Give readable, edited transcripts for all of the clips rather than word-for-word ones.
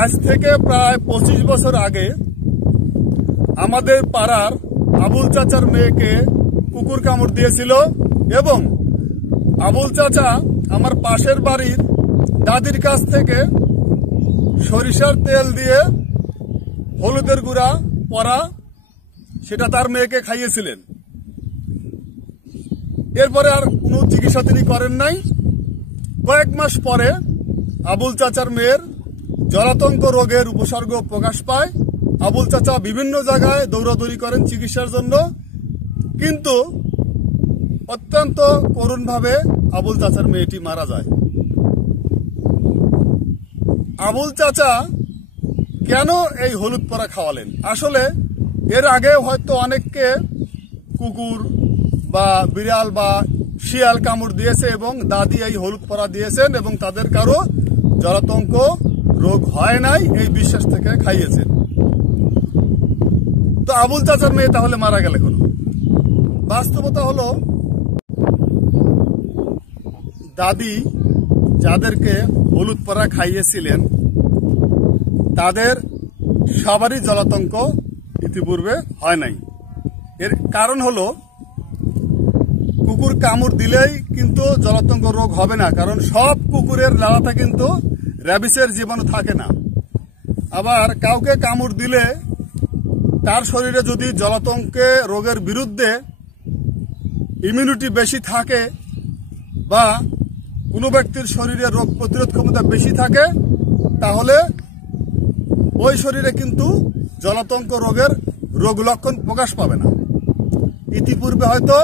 আজ থেকে প্রায় 25 বছর আগে আমাদের পাড়ার আবুল চাচার মেয়েকে কুকুর কামড় দিয়েছিল এবং আবুল চাচা আমার পাশের বাড়ির দাদির কাছ থেকে সরিষার তেল দিয়ে হলুদের গুঁড়া পরা সেটা তার মেয়েকে খাইয়েছিলেন। এরপরে আর কোনো চিকিৎসা তিনি করেন নাই। কয়েক মাস পরে আবুল চাচার মেয়ের জলাতঙ্ক রোগের উপসর্গ প্রকাশ পায়। আবুল চাচা বিভিন্ন জায়গায় দৌড়াদৌড়ি করেন চিকিৎসার জন্য, কিন্তু অত্যন্ত করুণভাবে আবুল চাচার মেয়েটি মারা যায়। আবুল চাচা কেন এই হলুদ পরা খাওয়ালেন? আসলে এর আগে হয়তো অনেককে কুকুর বা বিড়াল বা শিয়াল কামড় দিয়েছে এবং দাদি এই হলুদ পরা দিয়েছেন এবং তাদের কারো জলাতঙ্ক রোগ হয় নাই এই বিশ্বাস থেকে খাইয়েছেন। তো আবুল চাচার মেয়ে তাহলে মারা গেল কেন? বাস্তবতা হলো, দাদি যাদেরকে হলুদ পরা খাইয়েছিলেন তাদের সবারই জলাতঙ্ক ইতিপূর্বে হয় নাই। এর কারণ হলো, কুকুর কামড় দিলেই কিন্তু জলাতঙ্ক রোগ হবে না, কারণ সব কুকুরের লালাতে কিন্তু র্যাবিসের জীবাণু থাকে না। আবার কাউকে কামড় দিলে তার শরীরে যদি জলাতঙ্কে রোগের বিরুদ্ধে ইমিউনিটি বেশি থাকে বা কোনো ব্যক্তির শরীরে রোগ প্রতিরোধ ক্ষমতা বেশি থাকে, তাহলে ওই শরীরে কিন্তু জলাতঙ্ক রোগের রোগ লক্ষণ প্রকাশ পাবে না। ইতিপূর্বে হয়তো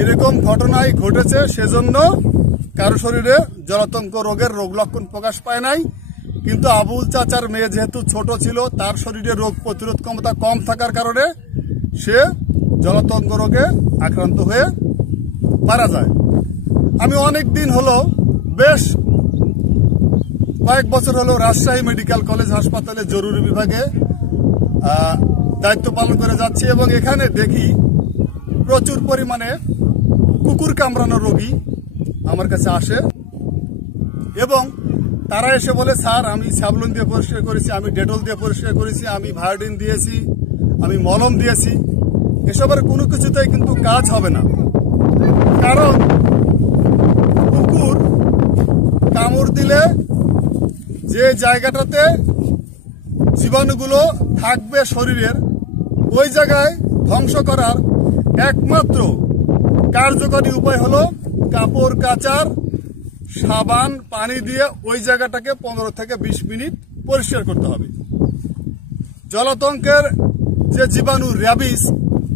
এরকম ঘটনাই ঘটেছে, সেজন্য কারো শরীরে জলাতঙ্ক রোগের রোগ লক্ষণ প্রকাশ পায় নাই। কিন্তু আবুল চাচার মেয়ে যেহেতু ছোট ছিল, তার শরীরে রোগ প্রতিরোধ ক্ষমতা কম থাকার কারণে সে জলাতঙ্ক রোগে আক্রান্ত হয়ে মারা যায়। আমি অনেক দিন হলো, বেশ কয়েক বছর হলো রাজশাহী মেডিকেল কলেজ হাসপাতালে জরুরি বিভাগে দায়িত্ব পালন করে যাচ্ছি এবং এখানে দেখি প্রচুর পরিমাণে কুকুর কামড়ানো রোগী আমার কাছে আসে এবং তারা এসে বলে, স্যার আমি স্যাভলন দিয়ে পরিষ্কার করেছি, আমি ডেটল দিয়ে পরিষ্কার করেছি, আমি ভায়োডিন দিয়েছি, আমি মলম দিয়েছি, এসবের কোনো কিছুতেই কিন্তু কাজ হবে না। কারণ কুকুর কামড় দিলে যে জায়গাটাতে জীবাণুগুলো থাকবে শরীরের, ওই জায়গায় ধ্বংস করার একমাত্র কার্যকরী উপায় হলো কাপড় কাচার সাবান পানি দিয়ে ওই জায়গাটাকে 15 থেকে 20 মিনিট পরিষ্কার করতে হবে। জলাতঙ্কের যে জীবাণু র্যাবিস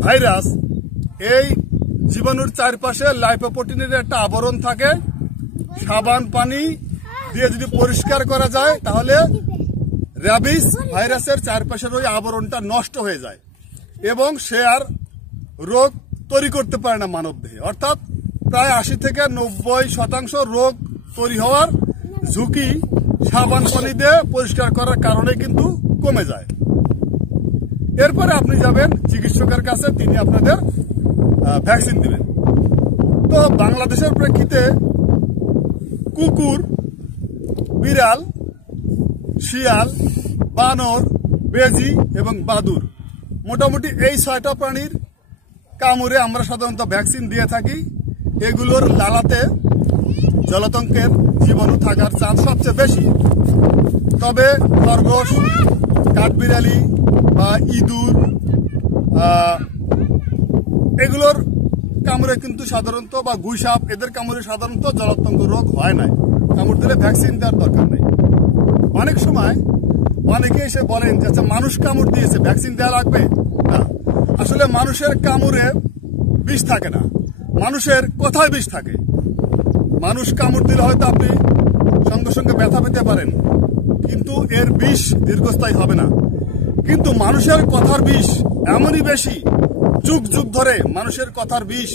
ভাইরাস, এই জীবাণুর চারপাশে লাইপোপ্রোটিনের একটা আবরণ থাকে। সাবান পানি দিয়ে যদি পরিষ্কার করা যায় তাহলে র্যাবিস ভাইরাসের চারপাশের ওই আবরণটা নষ্ট হয়ে যায় এবং সে আর রোগ তৈরি করতে পারে না মানবদেহে। অর্থাৎ প্রায় 80 থেকে 90% রোগ তৈরি হওয়ার ঝুঁকি সাবান পানি দিয়ে পরিষ্কার করার কারণে কিন্তু কমে যায়। এরপরে আপনি যাবেন চিকিৎসকের কাছে, তিনি আপনাদের ভ্যাকসিন দিবেন। তো বাংলাদেশের প্রেক্ষিতে কুকুর, বিড়াল, শিয়াল, বানর, বেজি এবং বাদুর, মোটামুটি এই 6টা প্রাণীর কামড়ে আমরা সাধারণত ভ্যাকসিন দিয়ে থাকি। এগুলোর লালাতে জলাতঙ্কের জীবাণু থাকার চান্স সবচেয়ে বেশি। তবে খরগোশ, কাঠবিড়ালি বা ইঁদুর, এগুলোর কামড়ে কিন্তু সাধারণত, বা গুইসাপ, এদের কামড়ে সাধারণত জলাতঙ্ক রোগ হয় না। কামড় দিলে ভ্যাকসিন দেওয়ার দরকার নেই। অনেক সময় অনেকে এসে বলেন যে আচ্ছা মানুষ কামড় দিয়েছে, ভ্যাকসিন দেওয়া লাগবে না। আসলে মানুষের কামড়ে বিষ থাকে না, মানুষের কথায় বিষ থাকে। মানুষ কামড় দিলে হয়তো আপনি সঙ্গে সঙ্গে ব্যথা পেতে পারেন, কিন্তু এর বিষ দীর্ঘস্থায়ী হবে না। কিন্তু মানুষের কথার বিষ এমনই বেশি, যুগ যুগ ধরে মানুষের কথার বিষ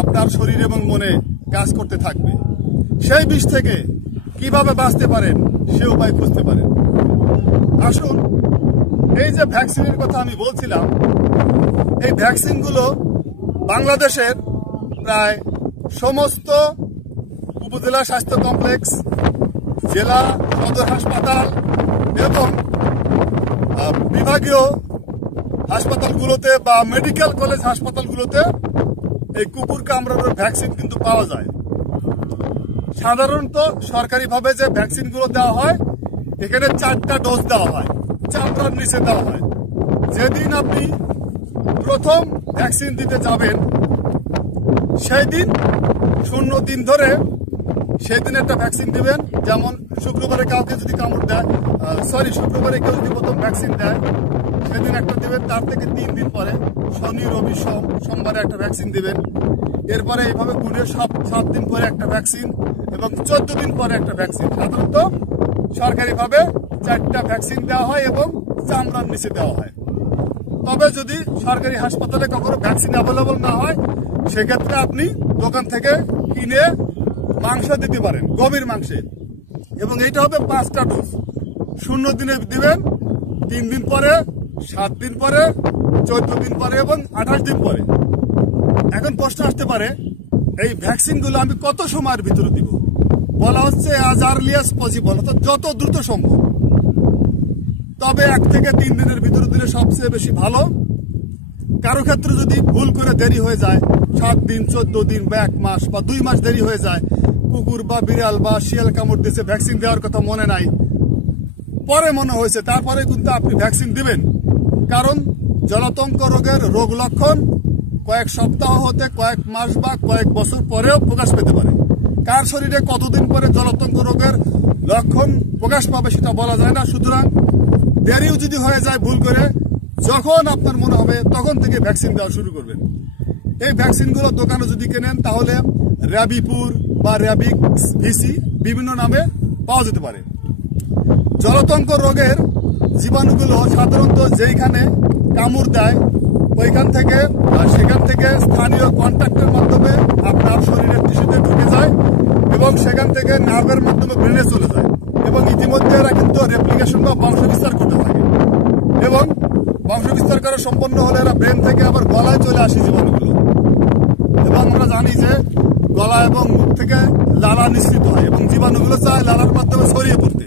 আপনার শরীর এবং মনে কাজ করতে থাকবে। সেই বিষ থেকে কিভাবে বাঁচতে পারেন সে উপায় খুঁজতে পারেন। আসুন, এই যে ভ্যাকসিনের কথা আমি বলছিলাম, এই ভ্যাকসিনগুলো বাংলাদেশের প্রায় সমস্ত উপজেলা স্বাস্থ্য কমপ্লেক্স, জেলা সদর হাসপাতাল এবং বিভাগীয় হাসপাতালগুলোতে বা মেডিকেল কলেজ হাসপাতালগুলোতে এই কুকুর কামড়ানোর ভ্যাকসিন কিন্তু পাওয়া যায়। সাধারণত সরকারিভাবে যে ভ্যাকসিনগুলো দেওয়া হয় এখানে 4টা ডোজ দেওয়া হয়, চামড়ার নিচে দেওয়া হয়। যেদিন আপনি প্রথম ভ্যাকসিন দিতে যাবেন সেই দিন 0 দিন ধরে সেদিন একটা ভ্যাকসিন দিবেন। যেমন শুক্রবারে কাউকে যদি কামড় দেয়, শুক্রবারে কেউ যদি প্রথম ভ্যাকসিন দেয় সেদিন একটা দিবেন। তার থেকে 3 দিন পরে শনি, রবি, সোমবারে একটা ভ্যাকসিন দিবেন। এরপরে এইভাবে ঘুরে 7 দিন পরে একটা ভ্যাকসিন এবং 14 দিন পরে একটা ভ্যাকসিন। সাধারণত সরকারিভাবে 4টা ভ্যাকসিন দেওয়া হয় এবং চামড়ার নিচে দেওয়া হয়। তবে যদি সরকারি হাসপাতালে কখনো ভ্যাকসিন অ্যাভেলেবল না হয় সেক্ষেত্রে আপনি দোকান থেকে কিনে মাংস দিতে পারেন, গভীর মাংসে, এবং এইটা হবে 5টা ডোজ। 0 দিনে দিবেন, 3 দিন পরে, 7 দিন পরে, 14 দিন পরে এবং 28 দিন পরে। এখন প্রশ্ন আসতে পারে এই ভ্যাকসিনগুলো আমি কত সময়ের ভিতরে দিব? বলা হচ্ছে অ্যাজ আর্লি অ্যাজ পসিবল, অর্থাৎ যত দ্রুত সম্ভব। তবে 1 থেকে 3 দিনের ভিতরে দিলে সবচেয়ে বেশি ভালো। কারো ক্ষেত্রে যদি ভুল করে দেরি হয়ে যায়, 7 দিন, 14 দিন বা 1 মাস বা 2 মাস দেরি হয়ে যায়, কুকুর বা বিড়াল বা শিয়াল কামড় দিয়েছে, ভ্যাকসিন দেওয়ার কথা মনে নাই, পরে মনে হয়েছে, তারপরে কিন্তু আপনি ভ্যাকসিন দিবেন। কারণ জলাতঙ্ক রোগের রোগ লক্ষণ কয়েক সপ্তাহ হতে কয়েক মাস বা কয়েক বছর পরেও প্রকাশ পেতে পারে। কার শরীরে কতদিন পরে জলাতঙ্ক রোগের লক্ষণ প্রকাশ পাবে সেটা বলা যায় না। সুতরাং দেরিও যদি হয়ে যায় ভুল করে, যখন আপনার মনে হবে তখন থেকে ভ্যাকসিন দেওয়া শুরু করবেন। এই ভ্যাকসিনগুলো দোকানে যদি কেনেন তাহলে র্যাবিপুর বা র্যাবিক্স ভিসি বিভিন্ন নামে পাওয়া যেতে পারে। জলাতঙ্ক রোগের জীবাণুগুলো সাধারণত যেইখানে কামড় দেয় সেখান থেকে স্থানীয় কন্ট্যাক্টের মাধ্যমে আপনার শরীরের টিস্যুতে ঢুকে যায় এবং সেখান থেকে নার্ভের মাধ্যমে ব্রেনে চলে যায় এবং ইতিমধ্যে এরা কিন্তু রেপ্লিকেশন বা বংশবিস্তার করতে থাকে এবং বংশবিস্তার করা সম্পন্ন হলে এরা ব্রেন থেকে আবার গলায় চলে আসে জীবাণুগুলো। এবং আমরা জানি যে গলা এবং মুখ থেকে লালা নিঃসৃত হয় এবং জীবাণুগুলো চায় লালার মাধ্যমে ছড়িয়ে পড়তে।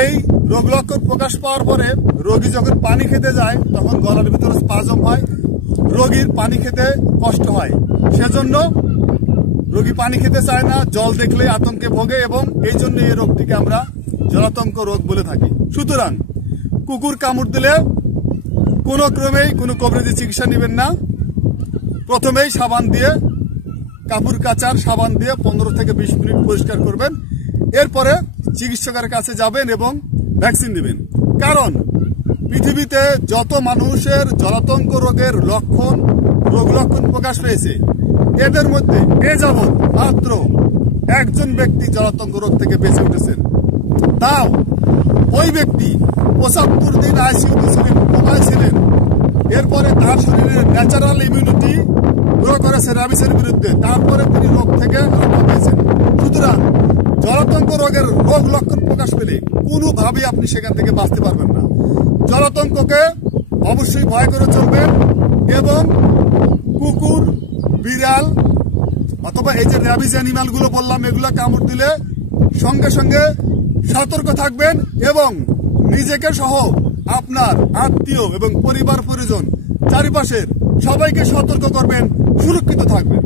এই রোগ লক্ষণ প্রকাশ পাওয়ার পরে রোগী যখন পানি খেতে যায় তখন গলার ভিতরে স্পাজম হয়, রোগীর পানি খেতে কষ্ট হয়, সেজন্য রোগী পানি খেতে চায় না, জল দেখলে আতঙ্কে ভোগে এবং এই জন্য এই রোগটিকে আমরা জলাতঙ্ক রোগ বলে থাকি। সুতরাং কুকুর কামড় দিলে কোনো ক্রমেই কোনো কবরেজি চিকিৎসা নেবেন না। প্রথমেই সাবান দিয়ে, কাপড় কাচার সাবান দিয়ে 15 থেকে 20 মিনিট পরিষ্কার করবেন। এরপরে চিকিৎসকের কাছে যাবেন এবং ভ্যাকসিন দিবেন। কারণ পৃথিবীতে যত মানুষের জলাতঙ্ক রোগের রোগ লক্ষণ প্রকাশ পেয়েছে এদের মধ্যে এ যাবৎ মাত্র 1জন ব্যক্তি জলাতঙ্ক রোগ থেকে বেঁচে উঠেছেন। তাও ওই ব্যক্তি 75 দিন আইসিইউতে ছিলেন, কোমায় ছিলেন। এরপরে তার শরীরের ন্যাচারাল ইমিউনিটি গ্রো করেছে র্যাবিসের বিরুদ্ধে, তারপরে তিনি রোগ থেকে রক্ষা পেয়েছেন। সুতরাং জলাতঙ্ক রোগের রোগ লক্ষণ প্রকাশ পেলে কোনোভাবেই আপনি সেখান থেকে বাঁচতে পারবেন না। জলাতঙ্ককে অবশ্যই ভয় করে চলবেন এবং কুকুর, বিড়াল অথবা এই যে র্যাবিস অ্যানিমালগুলো বললাম এগুলো কামড় দিলে সঙ্গে সঙ্গে সতর্ক থাকবেন এবং নিজেকে সহ আপনার আত্মীয় এবং পরিবার পরিজন চারিপাশের সবাইকে সতর্ক করবেন, সুরক্ষিত থাকবেন।